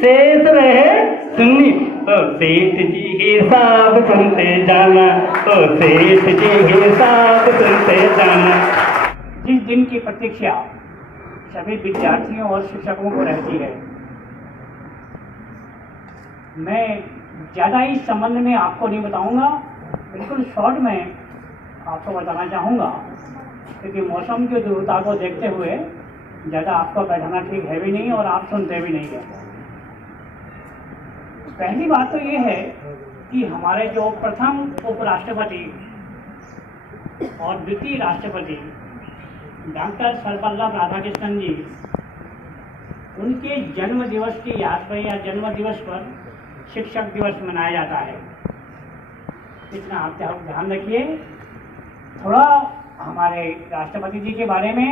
शेष रहे सुन्नी तो सेठ जी हिसाब सुनते जाना, तो सेठ जी हिसाब सुनते जाना। जिस दिन की प्रतीक्षा सभी विद्यार्थियों और शिक्षकों को रहती है, मैं ज़्यादा इस संबंध में आपको नहीं बताऊंगा, बिल्कुल शॉर्ट में आपको बताना चाहूँगा, क्योंकि मौसम की दूरता को देखते हुए ज़्यादा आपको बैठाना ठीक है भी नहीं और आप सुनते भी नहीं है। पहली बात तो ये है कि हमारे जो प्रथम उपराष्ट्रपति और द्वितीय राष्ट्रपति डॉक्टर सर्वपल्लभ राधाकृष्णन जी, उनके जन्म दिवस की याद पर या जन्म दिवस पर शिक्षक दिवस मनाया जाता है। इतना आप ध्यान रखिए। थोड़ा हमारे राष्ट्रपति जी के बारे में।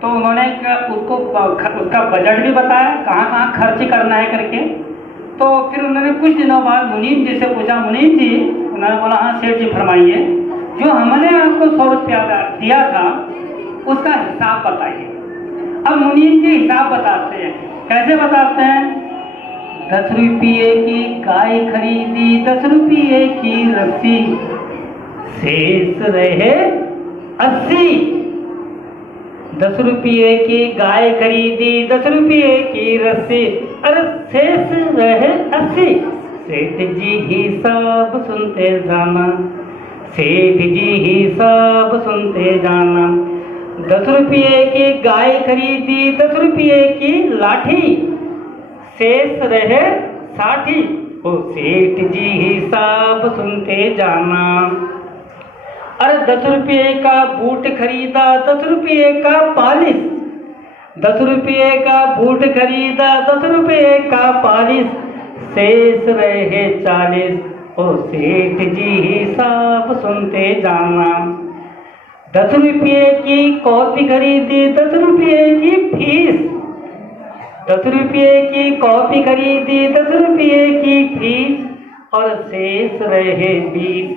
तो उन्होंने उसको उसका बजट भी बताया कहाँ कहाँ खर्च करना है करके। तो फिर उन्होंने कुछ दिनों बाद मुनीम जी से पूछा, मुनीम जी, उन्होंने बोला हाँ सेठ जी फरमाइए, जो हमने आपको 100 रुपया दिया था उसका हिसाब बताइए। अब मुनीम जी हिसाब बताते हैं, कैसे बताते हैं? 10 रुपये की गाय खरीदी, 10 रुपये की रस्सी, शेष रहे 80। 10 रुपये की गाय खरीदी, 10 रुपये की रस्सी, अरे शेष रहे 80। सेठ जी हिसाब सुनते जाना, सेठ जी हिसाब सुनते जाना। 10 रुपये की गाय खरीदी, 10 रुपये की लाठी, शेष रहे 60। ओ सेठ जी हिसाब सुनते जाना। अरे 10 रुपये का बूट खरीदा, 10 रुपये का पालिश, 10 रुपये का बूट खरीदा, 10 रुपये का पालिश, शेष रहे 40। ओ सेठ जी हिसाब सुनते जाना। 10 रुपये की कॉफी खरीदी, 10 रुपये की फीस, 10 रुपये की कॉफी खरीदी, 10 रुपये की फीस, और शेष रहे 20।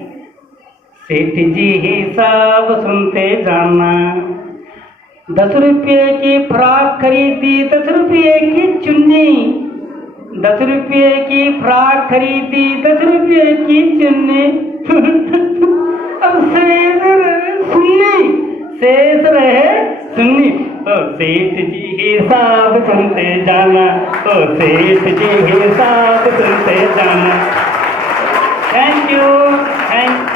सेठ जी हिसाब सुनते जाना। 10 रुपये की फ्राक खरीदी, 10 रुपये की चुन्नी। 10 रुपये की फ्राक खरीदी, 10 रुपये की चुन्नी। अब शेष रहे सुन्नी, शेष रहे सुन्नी। ओ सेठ जी हिसाब सुनते जाना, ओ सेठ जी हिसाब सुनते जाना। थैंक यू, थैंक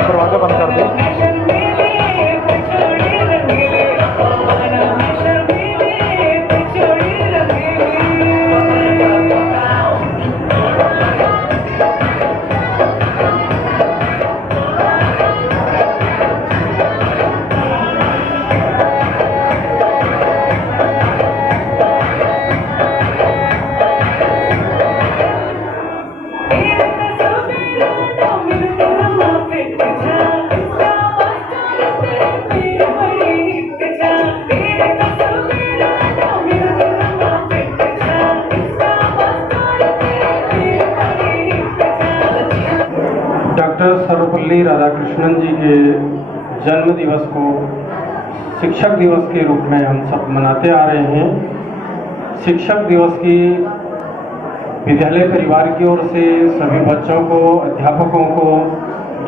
दरवाजा बंद कर दे। डॉक्टर सर्वपल्ली राधाकृष्णन जी के जन्म दिवस को शिक्षक दिवस के रूप में हम सब मनाते आ रहे हैं। शिक्षक दिवस की विद्यालय परिवार की ओर से सभी बच्चों को, अध्यापकों को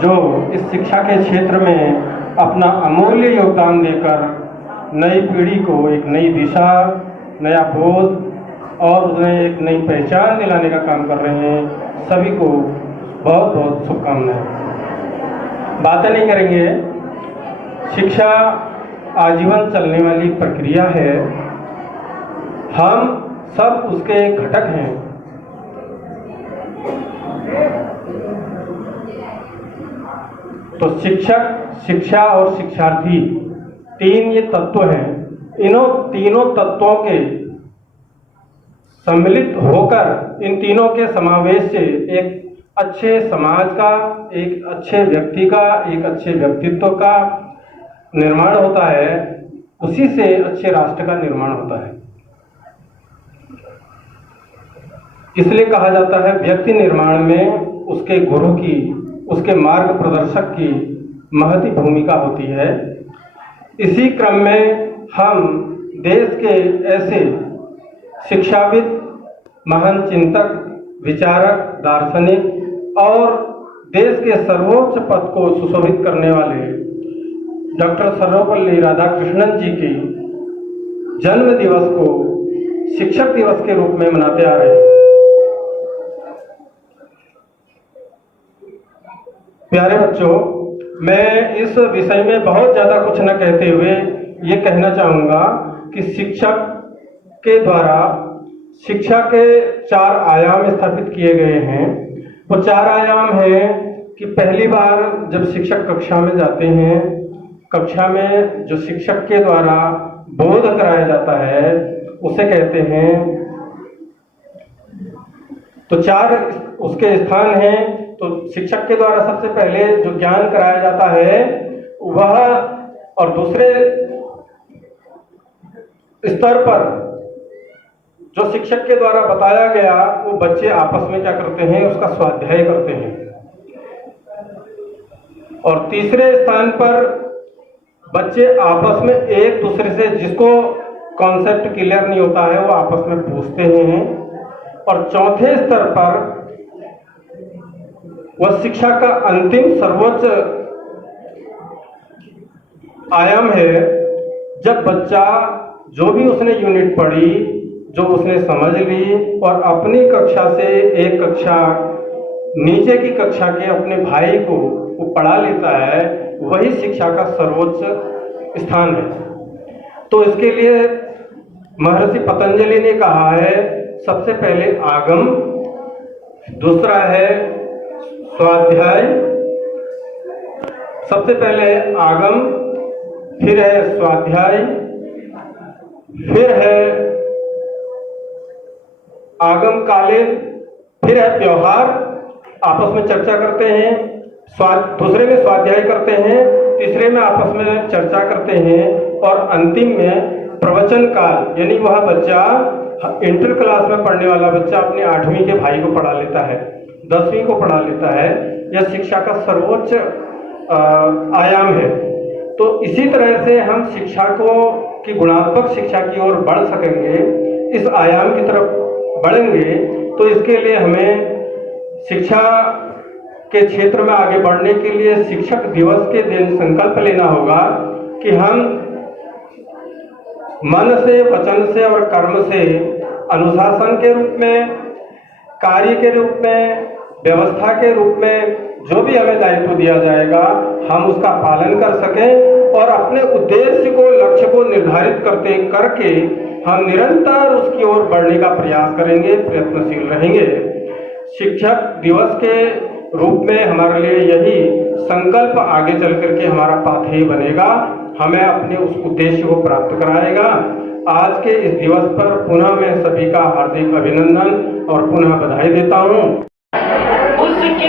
जो इस शिक्षा के क्षेत्र में अपना अमूल्य योगदान देकर नई पीढ़ी को एक नई दिशा, नया बोध और उन्हें एक नई पहचान दिलाने का काम कर रहे हैं, सभी को बहुत बहुत शुभकामनाएं। बातें नहीं करेंगे। शिक्षा आजीवन चलने वाली प्रक्रिया है, हम सब उसके घटक हैं। तो शिक्षक, शिक्षा और शिक्षार्थी, तीन ये तत्व हैं। इन्हों तीनों तत्वों के सम्मिलित होकर, इन तीनों के समावेश से एक अच्छे समाज का, एक अच्छे व्यक्ति का, एक अच्छे व्यक्तित्व का निर्माण होता है। उसी से अच्छे राष्ट्र का निर्माण होता है। इसलिए कहा जाता है व्यक्ति निर्माण में उसके गुरु की, उसके मार्ग प्रदर्शक की महती भूमिका होती है। इसी क्रम में हम देश के ऐसे शिक्षाविद, महान चिंतक, विचारक, दार्शनिक और देश के सर्वोच्च पद को सुशोभित करने वाले डॉक्टर सर्वपल्ली राधाकृष्णन जी की जन्म दिवस को शिक्षक दिवस के रूप में मनाते आ रहे हैं। प्यारे बच्चों, मैं इस विषय में बहुत ज़्यादा कुछ न कहते हुए ये कहना चाहूँगा कि शिक्षक के द्वारा शिक्षा के 4 आयाम स्थापित किए गए हैं। वो 4 आयाम हैं कि पहली बार जब शिक्षक कक्षा में जाते हैं, कक्षा में जो शिक्षक के द्वारा बोध कराया जाता है उसे कहते हैं। तो 4 उसके स्थान हैं। तो शिक्षक के द्वारा सबसे पहले जो ज्ञान कराया जाता है वह, और दूसरे स्तर पर जो शिक्षक के द्वारा बताया गया वो बच्चे आपस में क्या करते हैं, उसका स्वाध्याय करते हैं। और तीसरे स्थान पर बच्चे आपस में एक दूसरे से, जिसको कॉन्सेप्ट क्लियर नहीं होता है, वो आपस में पूछते हैं। और चौथे स्तर पर वह शिक्षा का अंतिम सर्वोच्च आयाम है, जब बच्चा जो भी उसने यूनिट पढ़ी, जो उसने समझ ली और अपनी कक्षा से एक कक्षा नीचे की कक्षा के अपने भाई को वो पढ़ा लेता है, वही शिक्षा का सर्वोच्च स्थान है। तो इसके लिए महर्षि पतंजलि ने कहा है, सबसे पहले आगम, दूसरा है स्वाध्याय, सबसे पहले आगम, फिर है स्वाध्याय, फिर है आगम कालीन, फिर है व्यवहार, आपस में चर्चा करते हैं। दूसरे में स्वाध्याय करते हैं, तीसरे में आपस में चर्चा करते हैं, और अंतिम में प्रवचन काल, यानी वह बच्चा इंटर क्लास में पढ़ने वाला बच्चा अपने 8वीं के भाई को पढ़ा लेता है, 10वीं को पढ़ा लेता है। यह शिक्षा का सर्वोच्च आयाम है। तो इसी तरह से हम शिक्षा की गुणात्मक शिक्षा की ओर बढ़ सकेंगे, इस आयाम की तरफ बढ़ेंगे। तो इसके लिए हमें शिक्षा के क्षेत्र में आगे बढ़ने के लिए शिक्षक दिवस के दिन संकल्प लेना होगा कि हम मन से, वचन से और कर्म से अनुशासन के रूप में, कार्य के रूप में, व्यवस्था के रूप में जो भी हमें दायित्व दिया जाएगा हम उसका पालन कर सकें, और अपने उद्देश्य को, लक्ष्य को निर्धारित करके हम निरंतर उसकी ओर बढ़ने का प्रयास करेंगे, प्रयत्नशील रहेंगे। शिक्षक दिवस के रूप में हमारे लिए यही संकल्प आगे चल करके हमारा पाथेय बनेगा, हमें अपने उस उद्देश्य को प्राप्त कराएगा। आज के इस दिवस पर पुनः मैं सभी का हार्दिक अभिनंदन और पुनः बधाई देता हूँ। उसके